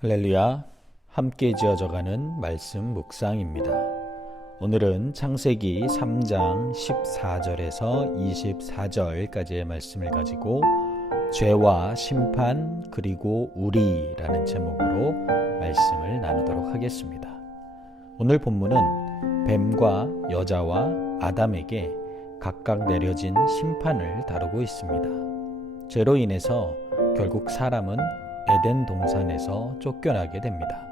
할렐루야, 함께 지어져가는 말씀 묵상입니다. 오늘은 창세기 3장 14절에서 24절까지의 말씀을 가지고 죄와 심판 그리고 우리라는 제목으로 말씀을 나누도록 하겠습니다. 오늘 본문은 뱀과 여자와 아담에게 각각 내려진 심판을 다루고 있습니다. 죄로 인해서 결국 사람은 에덴 동산에서 쫓겨나게 됩니다.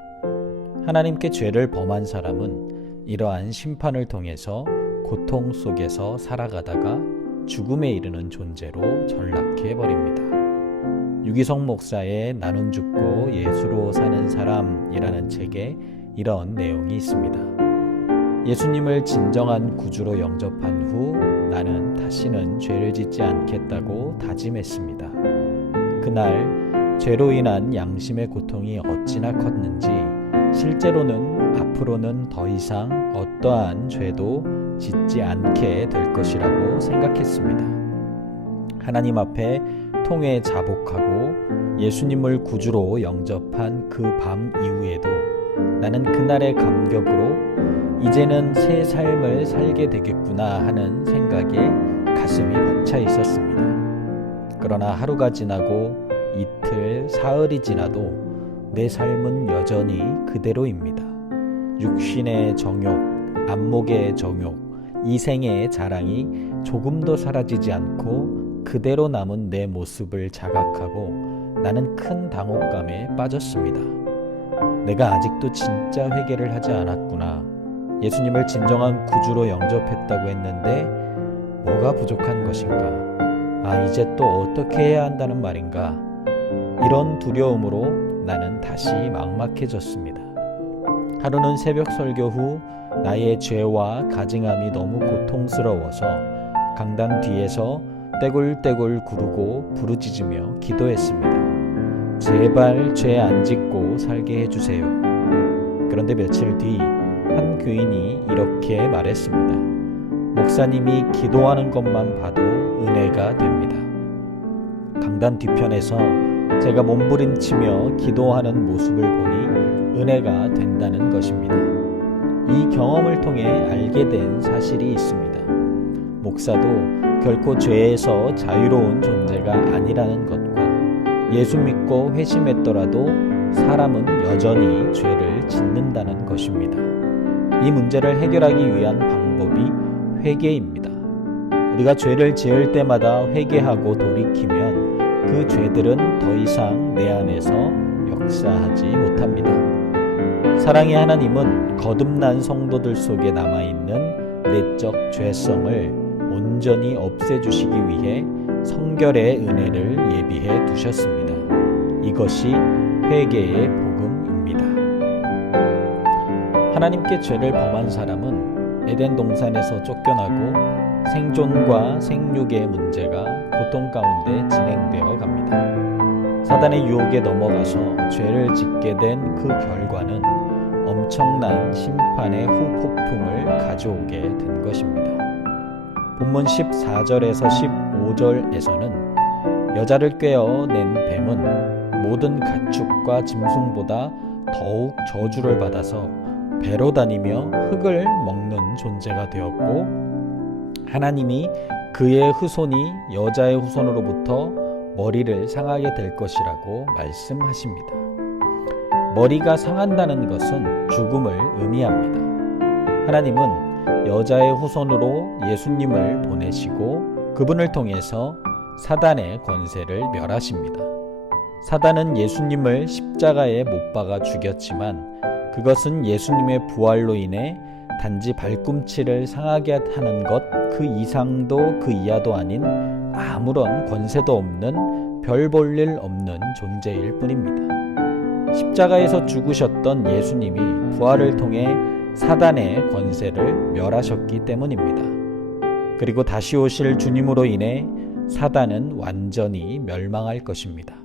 하나님께 죄를 범한 사람은 이러한 심판을 통해서 고통 속에서 살아가다가 죽음에 이르는 존재로 전락해 버립니다. 유기성 목사의 나눈 죽고 예수로 사는 사람이라는 책에 이런 내용이 있습니다. 예수님을 진정한 구주로 영접한 후 나는 다시는 죄를 짓지 않겠다고 다짐했습니다. 그날 죄로 인한 양심의 고통이 어찌나 컸는지 실제로는 앞으로는 더 이상 어떠한 죄도 짓지 않게 될 것이라고 생각했습니다. 하나님 앞에 통회 자복하고 예수님을 구주로 영접한 그 밤 이후에도 나는 그날의 감격으로 이제는 새 삶을 살게 되겠구나 하는 생각에 가슴이 벅차 있었습니다. 그러나 하루가 지나고 이틀, 사흘이 지나도 내 삶은 여전히 그대로입니다. 육신의 정욕, 안목의 정욕, 이생의 자랑이 조금도 사라지지 않고 그대로 남은 내 모습을 자각하고 나는 큰 당혹감에 빠졌습니다. 내가 아직도 진짜 회개를 하지 않았구나. 예수님을 진정한 구주로 영접했다고 했는데 뭐가 부족한 것인가? 이제 또 어떻게 해야 한다는 말인가? 이런 두려움으로 나는 다시 막막해졌습니다. 하루는 새벽 설교 후 나의 죄와 가증함이 너무 고통스러워서 강단 뒤에서 떼굴떼굴 구르고 부르짖으며 기도했습니다. 제발 죄 안 짓고 살게 해주세요. 그런데 며칠 뒤 한 교인이 이렇게 말했습니다. 목사님이 기도하는 것만 봐도 은혜가 됩니다. 강단 뒤편에서 제가 몸부림치며 기도하는 모습을 보니 은혜가 된다는 것입니다. 이 경험을 통해 알게 된 사실이 있습니다. 목사도 결코 죄에서 자유로운 존재가 아니라는 것과 예수 믿고 회심했더라도 사람은 여전히 죄를 짓는다는 것입니다. 이 문제를 해결하기 위한 방법이 회개입니다. 우리가 죄를 지을 때마다 회개하고 돌이키면 그 죄들은 더 이상 내 안에서 역사하지 못합니다. 사랑의 하나님은 거듭난 성도들 속에 남아있는 내적 죄성을 온전히 없애주시기 위해 성결의 은혜를 예비해 두셨습니다. 이것이 회개의 복음입니다. 하나님께 죄를 범한 사람은 에덴 동산에서 쫓겨나고 생존과 생육의 문제가 고통 가운데 진행되어 갑니다. 사단의 유혹에 넘어가서 죄를 짓게 된 그 결과는 엄청난 심판의 후폭풍을 가져오게 된 것입니다. 본문 14절에서 15절에서는 여자를 꿰어낸 뱀은 모든 가축과 짐승보다 더욱 저주를 받아서 배로 다니며 흙을 먹는 존재가 되었고 하나님이 그의 후손이 여자의 후손으로부터 머리를 상하게 될 것이라고 말씀하십니다. 머리가 상한다는 것은 죽음을 의미합니다. 하나님은 여자의 후손으로 예수님을 보내시고 그분을 통해서 사단의 권세를 멸하십니다. 사단은 예수님을 십자가에 못 박아 죽였지만 그것은 예수님의 부활로 인해 단지 발꿈치를 상하게 하는 것 그 이상도 그 이하도 아닌 아무런 권세도 없는 별 볼 일 없는 존재일 뿐입니다. 십자가에서 죽으셨던 예수님이 부활을 통해 사단의 권세를 멸하셨기 때문입니다. 그리고 다시 오실 주님으로 인해 사단은 완전히 멸망할 것입니다.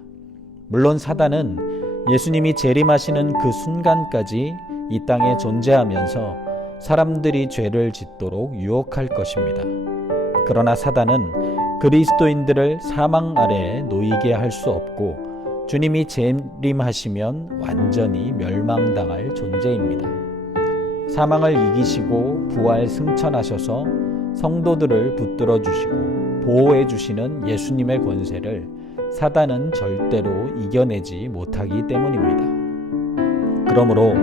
물론 사단은 예수님이 재림하시는 그 순간까지 이 땅에 존재하면서 사람들이 죄를 짓도록 유혹할 것입니다. 그러나 사단은 그리스도인들을 사망 아래에 놓이게 할 수 없고 주님이 재림하시면 완전히 멸망당할 존재입니다. 사망을 이기시고 부활 승천하셔서 성도들을 붙들어 주시고 보호해 주시는 예수님의 권세를 사단은 절대로 이겨내지 못하기 때문입니다. 그러므로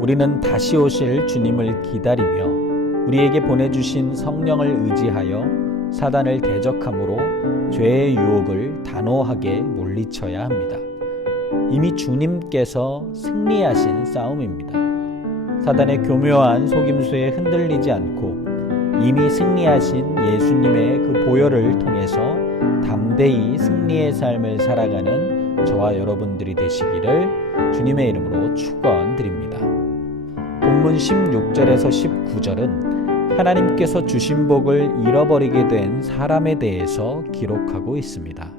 우리는 다시 오실 주님을 기다리며 우리에게 보내주신 성령을 의지하여 사단을 대적함으로 죄의 유혹을 단호하게 물리쳐야 합니다. 이미 주님께서 승리하신 싸움입니다. 사단의 교묘한 속임수에 흔들리지 않고 이미 승리하신 예수님의 그 보혈을 통해서 담대히 승리의 삶을 살아가는 저와 여러분들이 되시기를 주님의 이름으로 축원드립니다. 본문 16절에서 19절은 하나님께서 주신 복을 잃어버리게 된 사람에 대해서 기록하고 있습니다.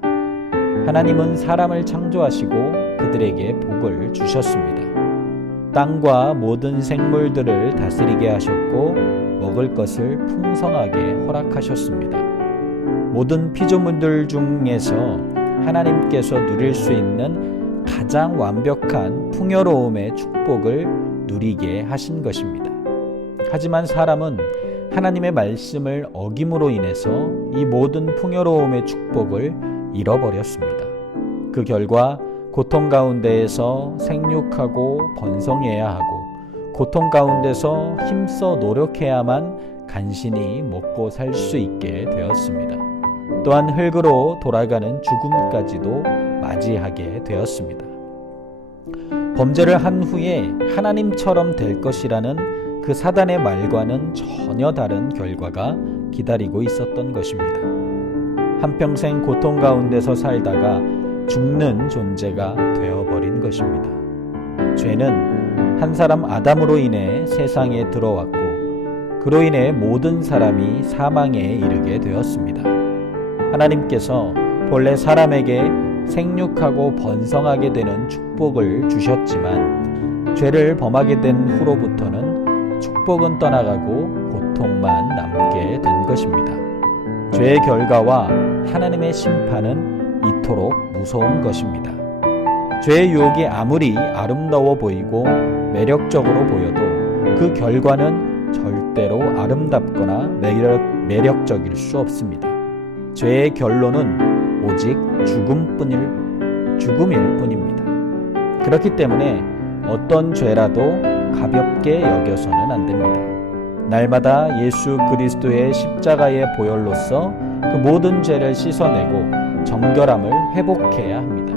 하나님은 사람을 창조하시고 그들에게 복을 주셨습니다. 땅과 모든 생물들을 다스리게 하셨고 먹을 것을 풍성하게 허락하셨습니다. 모든 피조물들 중에서 하나님께서 누릴 수 있는 가장 완벽한 풍요로움의 축복을 누리게 하신 것입니다. 하지만 사람은 하나님의 말씀을 어김으로 인해서 이 모든 풍요로움의 축복을 잃어버렸습니다. 그 결과 고통 가운데에서 생육하고 번성해야 하고 고통 가운데서 힘써 노력해야만 간신히 먹고 살 수 있게 되었습니다. 또한 흙으로 돌아가는 죽음까지도 맞이하게 되었습니다. 범죄를 한 후에 하나님처럼 될 것이라는 그 사단의 말과는 전혀 다른 결과가 기다리고 있었던 것입니다. 한평생 고통 가운데서 살다가 죽는 존재가 되어버린 것입니다. 죄는 한 사람 아담으로 인해 세상에 들어왔고 그로 인해 모든 사람이 사망에 이르게 되었습니다. 하나님께서 본래 사람에게 생육하고 번성하게 되는 축복을 주셨지만 죄를 범하게 된 후로부터는 축복은 떠나가고 고통만 남게 된 것입니다. 죄의 결과와 하나님의 심판은 이토록 무서운 것입니다. 죄의 유혹이 아무리 아름다워 보이고 매력적으로 보여도 그 결과는 절대로 아름답거나 매력적일 수 없습니다. 죄의 결론은 오직 죽음일 뿐입니다. 그렇기 때문에 어떤 죄라도 가볍게 여겨서는 안 됩니다. 날마다 예수 그리스도의 십자가의 보혈로서 그 모든 죄를 씻어내고 정결함을 회복해야 합니다.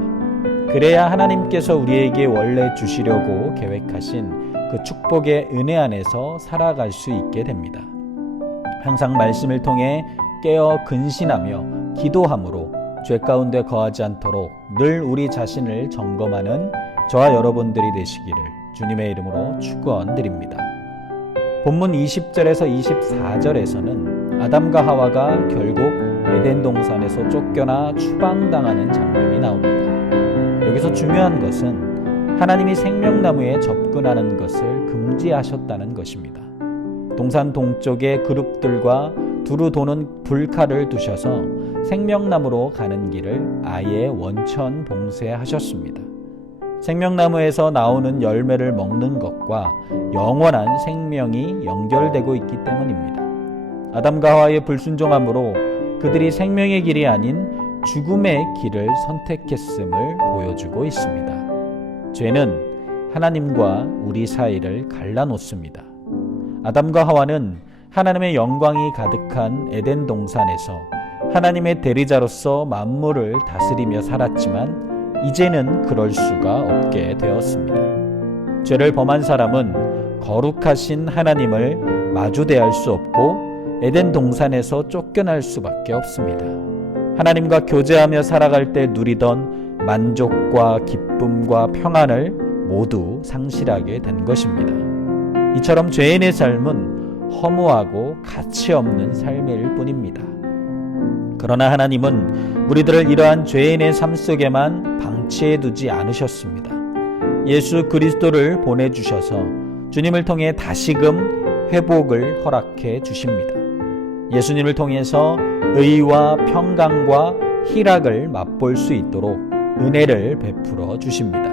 그래야 하나님께서 우리에게 원래 주시려고 계획하신 그 축복의 은혜 안에서 살아갈 수 있게 됩니다. 항상 말씀을 통해 깨어 근신하며 기도함으로 죄 가운데 거하지 않도록 늘 우리 자신을 점검하는 저와 여러분들이 되시기를 주님의 이름으로 축원드립니다. 본문 20절에서 24절에서는 아담과 하와가 결국 에덴 동산에서 쫓겨나 추방당하는 장면이 나옵니다. 여기서 중요한 것은 하나님이 생명나무에 접근하는 것을 금지하셨다는 것입니다. 동산 동쪽의 그룹들과 두루 도는 불칼을 두셔서 생명나무로 가는 길을 아예 원천 봉쇄하셨습니다. 생명나무에서 나오는 열매를 먹는 것과 영원한 생명이 연결되고 있기 때문입니다. 아담과 하와의 불순종함으로 그들이 생명의 길이 아닌 죽음의 길을 선택했음을 보여주고 있습니다. 죄는 하나님과 우리 사이를 갈라놓습니다. 아담과 하와는 하나님의 영광이 가득한 에덴 동산에서 하나님의 대리자로서 만물을 다스리며 살았지만 이제는 그럴 수가 없게 되었습니다. 죄를 범한 사람은 거룩하신 하나님을 마주대할 수 없고 에덴 동산에서 쫓겨날 수밖에 없습니다. 하나님과 교제하며 살아갈 때 누리던 만족과 기쁨과 평안을 모두 상실하게 된 것입니다. 이처럼 죄인의 삶은 허무하고 가치 없는 삶일 뿐입니다. 그러나 하나님은 우리들을 이러한 죄인의 삶 속에만 방치해 두지 않으셨습니다. 예수 그리스도를 보내주셔서 주님을 통해 다시금 회복을 허락해 주십니다. 예수님을 통해서 의와 평강과 희락을 맛볼 수 있도록 은혜를 베풀어 주십니다.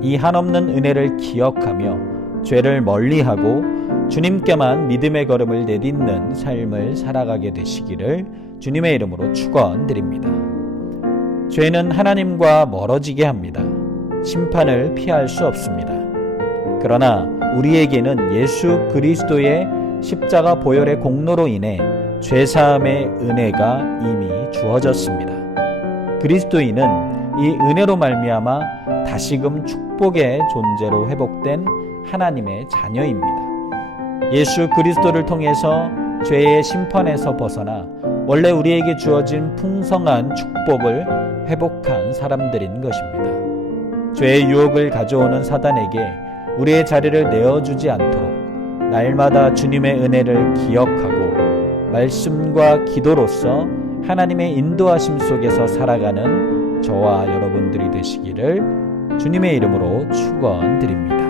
이 한없는 은혜를 기억하며 죄를 멀리하고 주님께만 믿음의 걸음을 내딛는 삶을 살아가게 되시기를 주님의 이름으로 축원드립니다. 죄는 하나님과 멀어지게 합니다. 심판을 피할 수 없습니다. 그러나 우리에게는 예수 그리스도의 십자가 보혈의 공로로 인해 죄사함의 은혜가 이미 주어졌습니다. 그리스도인은 이 은혜로 말미암아 다시금 축복의 존재로 회복된 하나님의 자녀입니다. 예수 그리스도를 통해서 죄의 심판에서 벗어나 원래 우리에게 주어진 풍성한 축복을 회복한 사람들인 것입니다. 죄의 유혹을 가져오는 사단에게 우리의 자리를 내어주지 않도록 날마다 주님의 은혜를 기억하고 말씀과 기도로서 하나님의 인도하심 속에서 살아가는 저와 여러분들이 되시기를 주님의 이름으로 축원드립니다.